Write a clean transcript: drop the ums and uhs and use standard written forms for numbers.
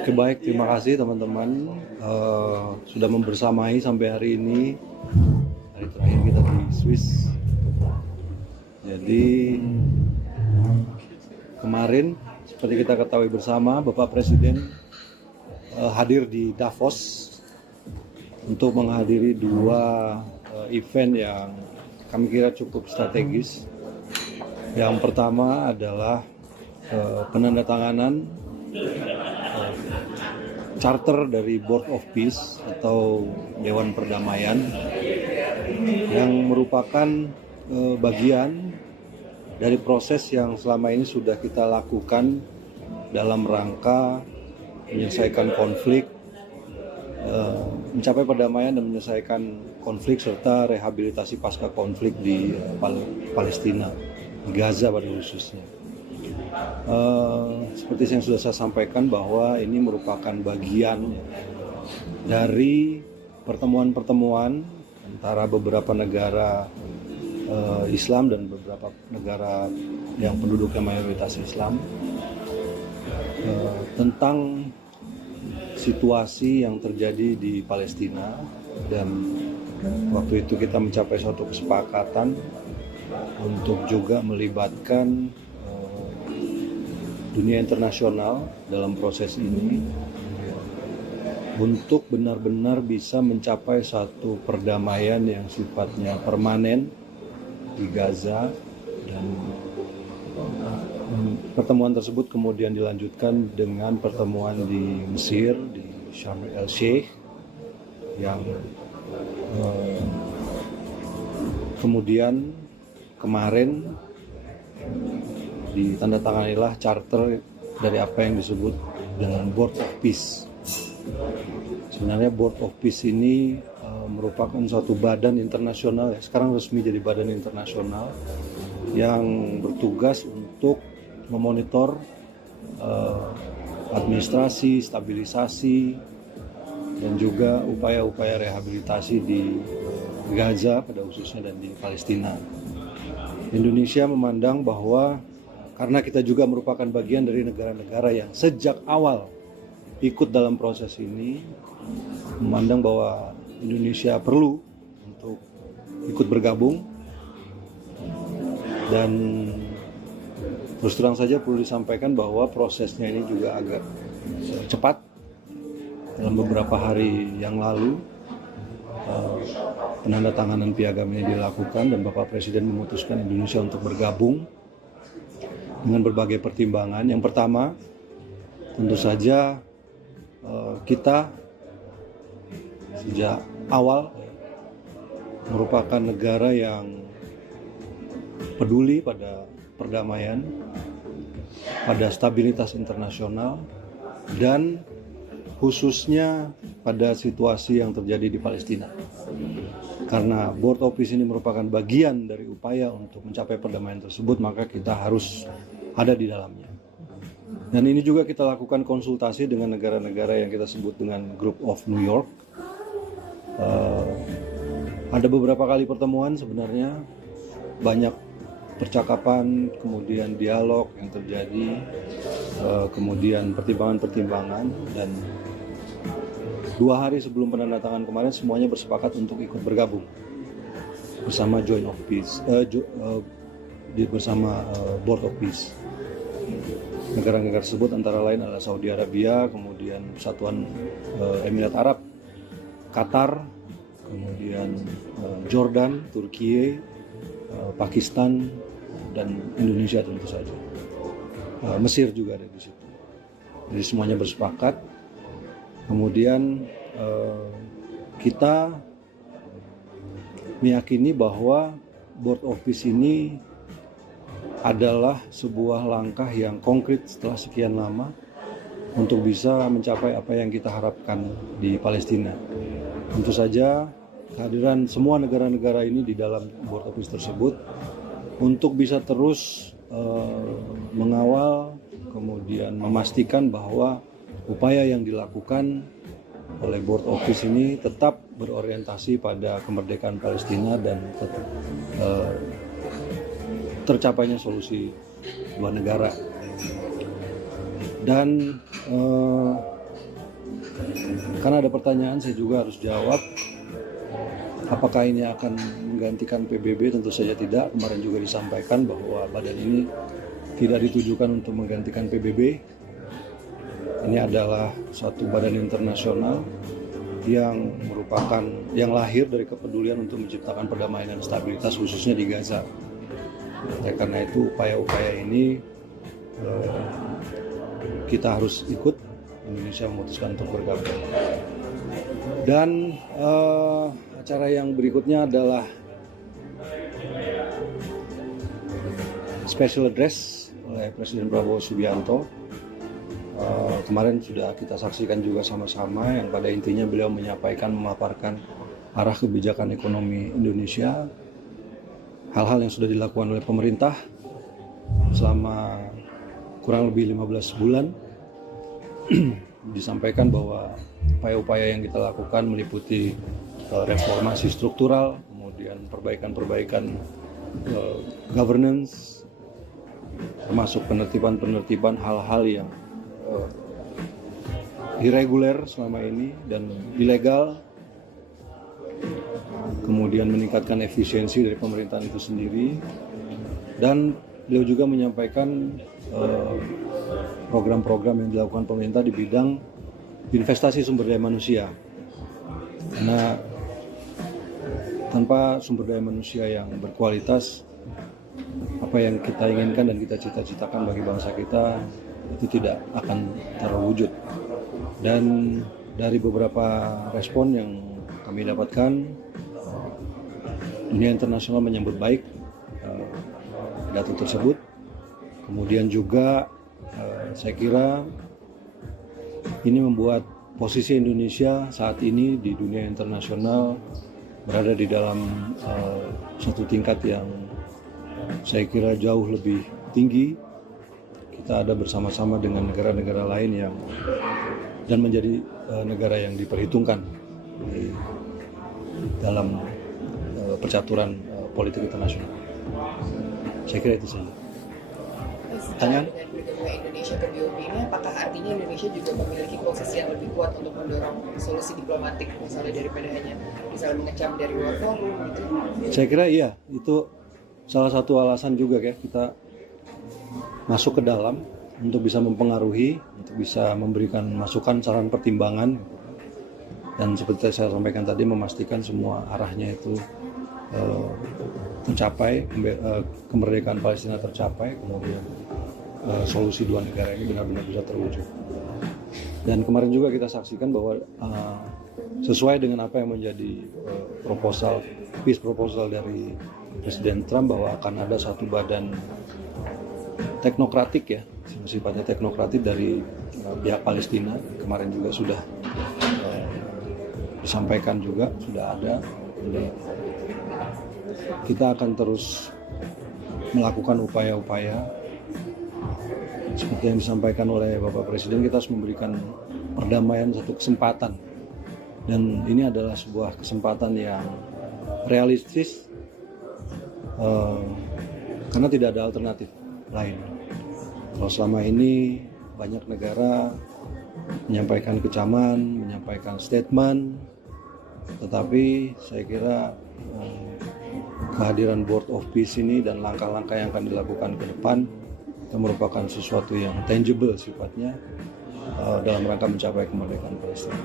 Oke, baik, terima kasih teman-teman sudah membersamai sampai hari ini, hari terakhir kita di Swiss. Jadi kemarin seperti kita ketahui bersama, Bapak Presiden hadir di Davos untuk menghadiri dua event yang kami kira cukup strategis. Yang pertama adalah penandatanganan charter dari Board of Peace atau Dewan Perdamaian yang merupakan bagian dari proses yang selama ini sudah kita lakukan dalam rangka menyelesaikan konflik, mencapai perdamaian dan menyelesaikan konflik serta rehabilitasi pasca konflik di Palestina, di Gaza pada khususnya. Seperti yang sudah saya sampaikan bahwa ini merupakan bagian dari pertemuan-pertemuan antara beberapa negara Islam dan beberapa negara yang penduduknya mayoritas Islam tentang situasi yang terjadi di Palestina, dan waktu itu kita mencapai suatu kesepakatan untuk juga melibatkan dunia internasional dalam proses ini untuk benar-benar bisa mencapai satu perdamaian yang sifatnya permanen di Gaza. Dan pertemuan tersebut kemudian dilanjutkan dengan pertemuan di Mesir, di Sharm el-Sheikh, yang kemudian kemarin ditandatanganilah charter dari apa yang disebut dengan Board of Peace. Sebenarnya Board of Peace ini merupakan suatu badan internasional, ya, sekarang resmi jadi badan internasional yang bertugas untuk memonitor administrasi, stabilisasi, dan juga upaya-upaya rehabilitasi di Gaza pada khususnya dan di Palestina. Indonesia memandang bahwa karena kita juga merupakan bagian dari negara-negara yang sejak awal ikut dalam proses ini, memandang bahwa Indonesia perlu untuk ikut bergabung. Dan terus terang saja perlu disampaikan bahwa prosesnya ini juga agak cepat. Dalam beberapa hari yang lalu penandatanganan piagam ini dilakukan dan Bapak Presiden memutuskan Indonesia untuk bergabung dengan berbagai pertimbangan. Yang pertama, tentu saja kita sejak awal merupakan negara yang peduli pada perdamaian, pada stabilitas internasional, dan khususnya pada situasi yang terjadi di Palestina. Karena Board of Peace ini merupakan bagian dari upaya untuk mencapai perdamaian tersebut, maka kita harus ada di dalamnya. Dan ini juga kita lakukan konsultasi dengan negara-negara yang kita sebut dengan Group of New York. Ada beberapa kali pertemuan, sebenarnya banyak percakapan, kemudian dialog yang terjadi, kemudian pertimbangan-pertimbangan, dan 2 hari sebelum penandatanganan kemarin semuanya bersepakat untuk ikut bergabung bersama Joint of Peace, bersama Board of Peace. Negara-negara tersebut antara lain adalah Saudi Arabia, kemudian Persatuan Emirat Arab, Qatar, kemudian Jordan, Turki, Pakistan, dan Indonesia tentu saja. Mesir juga ada di situ. Jadi semuanya bersepakat. Kemudian kita meyakini bahwa Board of Peace ini adalah sebuah langkah yang konkret setelah sekian lama untuk bisa mencapai apa yang kita harapkan di Palestina. Tentu saja kehadiran semua negara-negara ini di dalam Board of Peace tersebut untuk bisa terus mengawal, kemudian memastikan bahwa upaya yang dilakukan oleh Board of Peace ini tetap berorientasi pada kemerdekaan Palestina dan tetap tercapainya solusi dua negara. Dan Karena ada pertanyaan, saya juga harus jawab. Apakah ini akan menggantikan PBB? Tentu saja tidak. Kemarin juga disampaikan bahwa badan ini tidak ditujukan untuk menggantikan PBB. Ini adalah suatu badan internasional yang merupakan yang lahir dari kepedulian untuk menciptakan perdamaian dan stabilitas khususnya di Gaza. Karena itu upaya-upaya ini kita harus ikut. Indonesia memutuskan untuk bergabung. Dan acara yang berikutnya adalah special address oleh Presiden Prabowo Subianto. Kemarin sudah kita saksikan juga sama-sama, yang pada intinya beliau menyampaikan, memaparkan arah kebijakan ekonomi Indonesia, hal-hal yang sudah dilakukan oleh pemerintah selama kurang lebih 15 bulan. Disampaikan bahwa upaya-upaya yang kita lakukan meliputi reformasi struktural, kemudian perbaikan-perbaikan governance, termasuk penertiban hal-hal yang irreguler selama ini dan ilegal, kemudian meningkatkan efisiensi dari pemerintahan itu sendiri. Dan beliau juga menyampaikan program-program yang dilakukan pemerintah di bidang investasi sumber daya manusia. Karena tanpa sumber daya manusia yang berkualitas, apa yang kita inginkan dan kita cita-citakan bagi bangsa kita itu tidak akan terwujud. Dan dari beberapa respon yang kami dapatkan, dunia internasional menyambut baik pidato tersebut. Kemudian juga saya kira ini membuat posisi Indonesia saat ini di dunia internasional berada di dalam satu tingkat yang saya kira jauh lebih tinggi. Kita ada bersama-sama dengan negara-negara lain yang dan menjadi negara yang diperhitungkan di dalam percaturan politik internasional. Saya kira itu saja. Pertanyaan? Dengan bergabungnya Indonesia ke BOP ini, apakah artinya Indonesia juga memiliki posisi yang lebih kuat untuk mendorong solusi diplomatik, misalnya daripada hanya misalnya mengecam dari luar forum gitu? Saya kira iya, itu salah satu alasan juga ya kita masuk ke dalam untuk bisa mempengaruhi, untuk bisa memberikan masukan, saran, pertimbangan. Dan seperti saya sampaikan tadi, memastikan semua arahnya itu tercapai, kemerdekaan Palestina tercapai, kemudian solusi dua negara ini benar-benar bisa terwujud. Dan kemarin juga kita saksikan bahwa sesuai dengan apa yang menjadi peace proposal dari Presiden Trump, bahwa akan ada satu badan teknokratik ya, sifatnya teknokratik dari pihak Palestina. Kemarin juga sudah disampaikan juga, sudah ada. Jadi, kita akan terus melakukan upaya-upaya seperti yang disampaikan oleh Bapak Presiden. Kita harus memberikan perdamaian satu kesempatan, dan ini adalah sebuah kesempatan yang realistis karena tidak ada alternatif lain. Kalau selama ini banyak negara menyampaikan kecaman, menyampaikan statement, tetapi saya kira kehadiran Board of Peace ini dan langkah-langkah yang akan dilakukan ke depan itu merupakan sesuatu yang tangible sifatnya dalam rangka mencapai kemerdekaan Palestina.